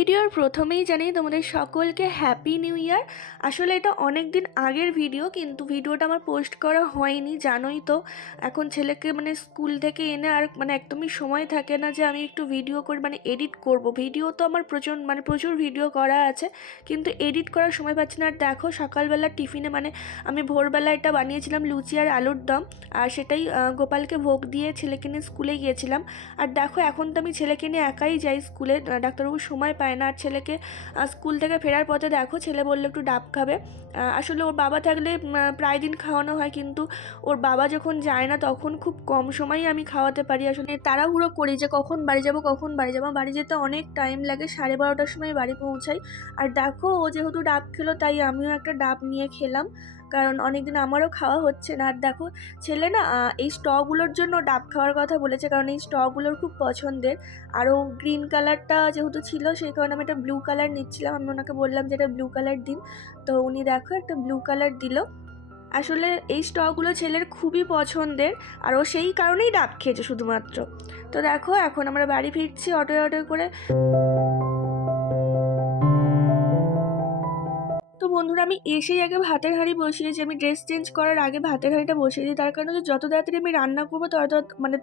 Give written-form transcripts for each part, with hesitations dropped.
ভিডিওর প্রথমেই জানিয়ে তোমাদের সকলকে হ্যাপি নিউ ইয়ার। আসলে এটা অনেক দিন আগের ভিডিও, কিন্তু ভিডিওটা আমার পোস্ট করা হয়নি। জানোই তো এখন ছেলেকে স্কুল থেকে এনে আর একদমই সময় থাকে না যে আমি একটু ভিডিও করি, এডিট করব। ভিডিও তো আমার প্রচুর ভিডিও করা আছে, কিন্তু এডিট করার সময় পাচ্ছি না। আর দেখো সকালবেলা টিফিনে আমি ভোরবেলা এটা বানিয়েছিলাম লুচি আর আলুর দম, আর সেটাই গোপালকে ভোগ দিয়ে ছেলেকে নিয়ে স্কুলে গিয়েছিলাম। আর দেখো এখন তো আমি ছেলেকে নিয়ে একাই যাই স্কুলে, ডাক্তারবাবু সময় পায় না। আর ছেলেকে স্কুল থেকে ফেরার পথে দেখো ছেলে বললো একটু ডাব খাবে। আসলে ওর বাবা থাকলে প্রায় দিন খাওয়ানো হয়, কিন্তু ওর বাবা যখন যায় না তখন খুব কম সময়ই আমি খাওয়াতে পারি। আসলে তাড়াহুড়ো করি যে কখন বাড়ি যাব। বাড়ি যেতে অনেক টাইম লাগে, 12:30টার সময় বাড়ি পৌঁছাই। আর দেখো ও যেহেতু ডাব খেলো তাই আমিও একটা ডাব নিয়ে খেলাম, কারণ অনেকদিন আমারও খাওয়া হচ্ছে না। আর দেখো ছেলে না এই স্ট্রগুলোর জন্য ডাব খাওয়ার কথা বলেছে, কারণ এই স্ট্রগুলোর খুব পছন্দের। আরও গ্রিন কালারটা যেহেতু ছিল সেই কারণে আমি একটা ব্লু কালার নিচ্ছিলাম। আমি ওনাকে বললাম যে এটা ব্লু কালার দিন, তো উনি দেখো একটা ব্লু কালার দিল। আসলে এই স্ট্রগুলো ছেলের খুবই পছন্দের, আর ও সেই কারণেই ডাব খেয়েছে শুধুমাত্র। তো দেখো এখন আমরা বাড়ি ফিরছি অটোয় করে। তো বন্ধুরা আমি এসেই আগে ভাতের হাঁড়ি বসিয়েছি। আমি ড্রেস চেঞ্জ করার আগে ভাতের হাঁড়িটা বসিয়ে দিই, তার কারণ হচ্ছে যত তাড়াতাড়ি আমি রান্না করবো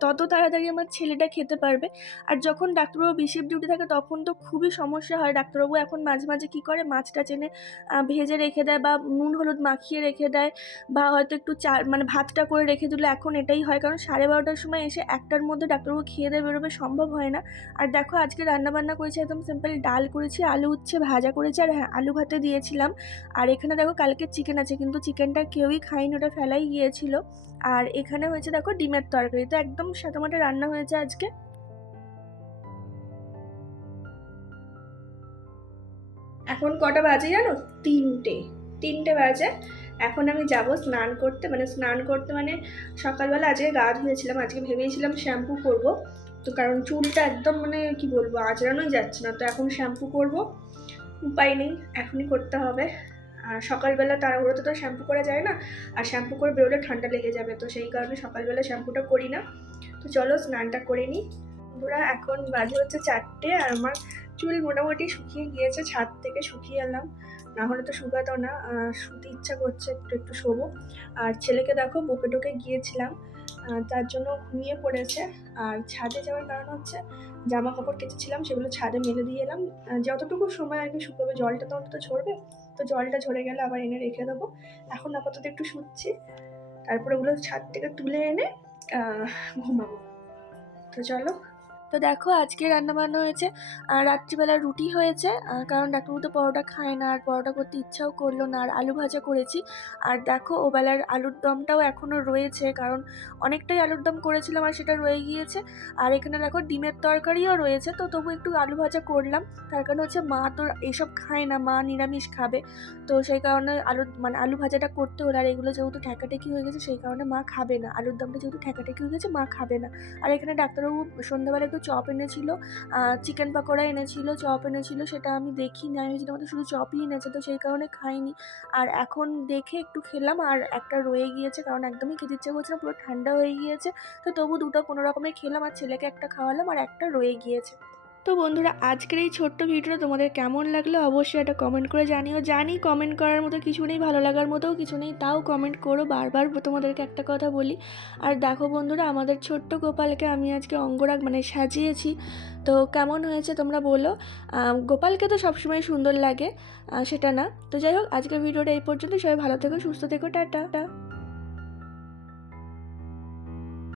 তত তাড়াতাড়ি আমার ছেলেটা খেতে পারবে। আর যখন ডাক্তারবাবু বিশেষ ডিউটি থাকে তখন তো খুবই সমস্যা হয়। ডাক্তারবাবু এখন মাঝে মাঝে কী করে, মাছটা চেনে ভেজে রেখে দেয় বা নুন হলুদ মাখিয়ে রেখে দেয়, বা হয়তো একটু ভাতটা করে রেখে দিলে। এখন এটাই হয়, কারণ 12:30টার সময় এসে 1টার মধ্যে ডাক্তারবাবু খেয়ে দিয়ে বেরোবে, সম্ভব হয় না। আর দেখো আজকে রান্নাবান্না করেছি একদম সিম্পল, ডাল করেছি, আলু উচ্ছে ভাজা করেছি, আর হ্যাঁ আলু ভাতে দিয়েছিলাম। আর এখানে দেখো কালকে চিকেন আছে, কিন্তু চিকেনটা কেউই খায়নি, ওটা ফেলাই গিয়েছিল। আর এখানে হয়েছে দেখো ডিমের তরকারি। তো একদম সাদামাটা রান্না হয়েছে আজকে। এখন কটা বাজে জানো? 3টে বাজে। এখন আমি যাব স্নান করতে, সকালবেলা আজকে গা ধুয়েছিলাম, আজকে ভেবেছিলাম শ্যাম্পু করব। তো কারণ চুলটা একদম কি বলবো, আঁচড়ানোই যাচ্ছে না। তো এখন শ্যাম্পু করব, উপায় নেই, এখনই করতে হবে। আর সকালবেলা তাড়াহুড়োতে তো শ্যাম্পু করা যায় না, আর শ্যাম্পু করে বেরোলে ঠান্ডা লেগে যাবে, তো সেই কারণে সকালবেলা শ্যাম্পুটা করি না। তো চলো স্নানটা করে নিই। বন্ধুরা এখন বাজে হচ্ছে 4টে, আর আমার চুল মোটামুটি শুকিয়ে গিয়েছে, ছাদ থেকে শুকিয়ে এলাম, না হলে তো শুকাতো না। শুতে ইচ্ছা করছে, একটু শোবো। আর ছেলেকে দেখো বকে টোকে গিয়েছিলাম, তার জন্য ঘুমিয়ে পড়েছে। আর ছাদে যাওয়ার কারণ হচ্ছে জামা কাপড় কেচেছিলাম, সেগুলো ছাদে মেলে দিয়ে এলাম। যতটুকু সময় শুকোবে, জলটা তো অন্তত ঝরবে, তো জলটা ঝরে গেলে আবার এনে রেখে দেবো। এখন আপাতত একটু শুচ্ছি, তারপরে ওগুলো ছাদ থেকে তুলে এনে ঘুমাবো। তো চলো। তো দেখো আজকে রান্নাবান্না হয়েছে, রাত্রিবেলা রুটি হয়েছে, কারণ ডাক্তারবাবু তো পরোটা খায় না, আর পরোটা করতে ইচ্ছাও করলো না। আর আলু ভাজা করেছি। আর দেখো ওবেলার আলুর দমটাও এখনও রয়েছে, কারণ অনেকটাই আলুর দম করেছিলাম আর সেটা রয়ে গিয়েছে। আর এখানে দেখো ডিমের তরকারিও রয়েছে, তো তবু একটু আলু ভাজা করলাম। তার কারণ হচ্ছে মা তো এসব খায় না, মা নিরামিষ খাবে, তো সেই কারণে আলু ভাজাটা করতে হলো। আর এগুলো যেহেতু ঠেকাঠেকি হয়ে গেছে সেই কারণে মা খাবে না, আলুর দমটা যেহেতু ঠেকাঠেকি হয়ে গেছে মা খাবে না। আর এখানে ডাক্তারবাবু সন্ধ্যাবেলা একটু চপ এনেছিল, চিকেন পকোড়া এনেছিল, চপ এনেছিল, সেটা আমি দেখিনি, আমি ভেবেছিলাম আমাদের শুধু চপই এনেছে, তো সেই কারণে খাইনি। আর এখন দেখে একটু খেলাম, আর একটা রয়ে গিয়েছে, কারণ একদমই খেতে ইচ্ছে করছে না, পুরো ঠান্ডা হয়ে গিয়েছে। তো তবু দুটো কোনো রকমে খেলাম, আর ছেলেকে একটা খাওয়ালাম, আর একটা রয়ে গিয়েছে। তো বন্ধুরা আজকের এই ছোট্ট ভিডিওটা তোমাদের কেমন লাগলো অবশ্যই একটা কমেন্ট করে জানিও। জানি কমেন্ট করার মতো কিছু নেই, ভালো লাগার মতোও কিছু নেই, তাও কমেন্ট করো, বারবার তোমাদেরকে একটা কথা বলি। আর দেখো বন্ধুরা আমাদের ছোট্ট গোপালকে আমি আজকে অঙ্গরাগ সাজিয়েছি, তো কেমন হয়েছে তোমরা বলো। গোপালকে তো সবসময় সুন্দর লাগে, সেটা না। তো যাই হোক আজকের ভিডিওটা এই পর্যন্ত, সবাই ভালো থেকো, সুস্থ থেকো, টাটা।